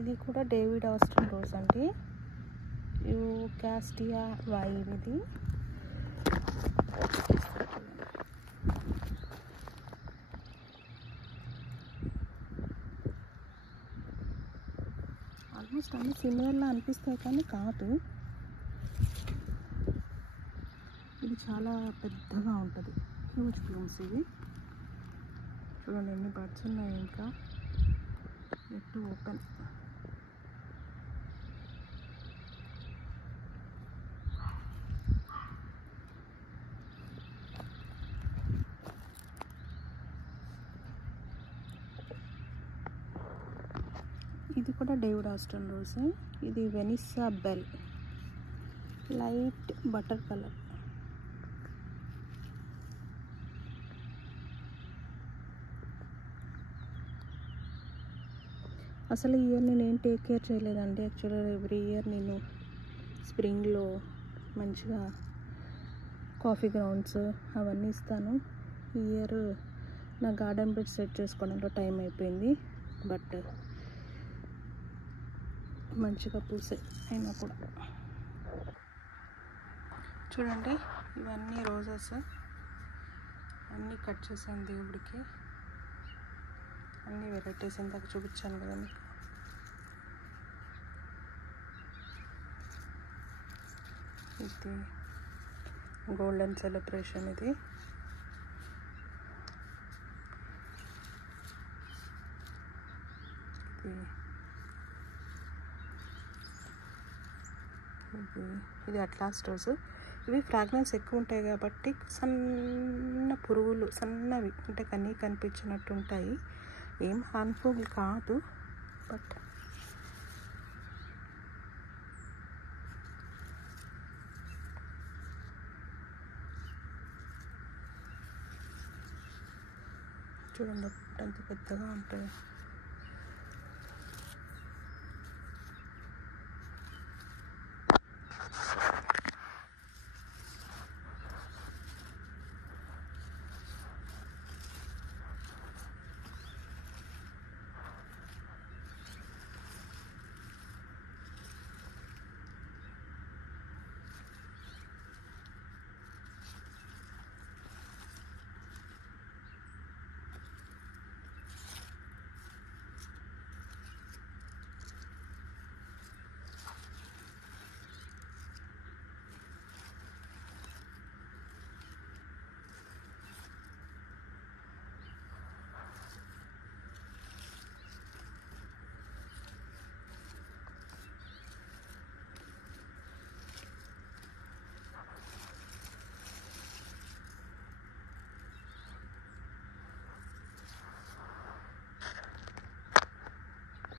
ఇది కూడా David Austin rose అండి. యూకాస్టియా వైన్ ఇది. ఆల్మోస్ట్ అన్ని సిమిలర్లా అనిపిస్తాయి కానీ కాదు. ఇది చాలా పెద్దగా ఉంటుంది. హ్యూజ్ బ్లూమ్స్ ఇవి. చూడండి ఎన్ని బర్డ్స్ ఉన్నాయి. ఇంకా ఎటు ఓపెన్. ఇది కూడా డేవిడ్ ఆస్టిన్ రోజ్. ఇది వెనిస్సా బెల్, లైట్ బటర్ కలర్. అసలు ఈ ఇయర్ నేను ఏం టేక్ కేర్ చేయలేదండి. యాక్చువల్గా ఎవ్రీ ఇయర్ నేను స్ప్రింగ్లో మంచిగా కాఫీ గ్రౌండ్స్ అవన్నీ ఇస్తాను. ఈ ఇయర్ నా గార్డెన్ బెడ్ సెట్ చేసుకోవడంలో టైం అయిపోయింది. బట్ మంచిగా పూసాయి అయినా కూడా. చూడండి ఇవన్నీ రోజెస్ అన్నీ కట్ చేసాను దేవుడికి. అన్ని వెరైటీస్ ఇందాక చూపించాను కదా మీకు. ఇది గోల్డెన్ సెలబ్రేషన్. ఇది ఇది అట్లాస్ రోజ్. ఇవి ఫ్రాగ్రెన్స్ ఎక్కువ ఉంటాయి కాబట్టి సన్న పురుగులు సన్నవి అంటే కనిపించినట్టు ఉంటాయి. ఏం హార్మ్ఫుల్ కాదు. బట్ చూడండి ఎంత పెద్దగా ఉంటాయి.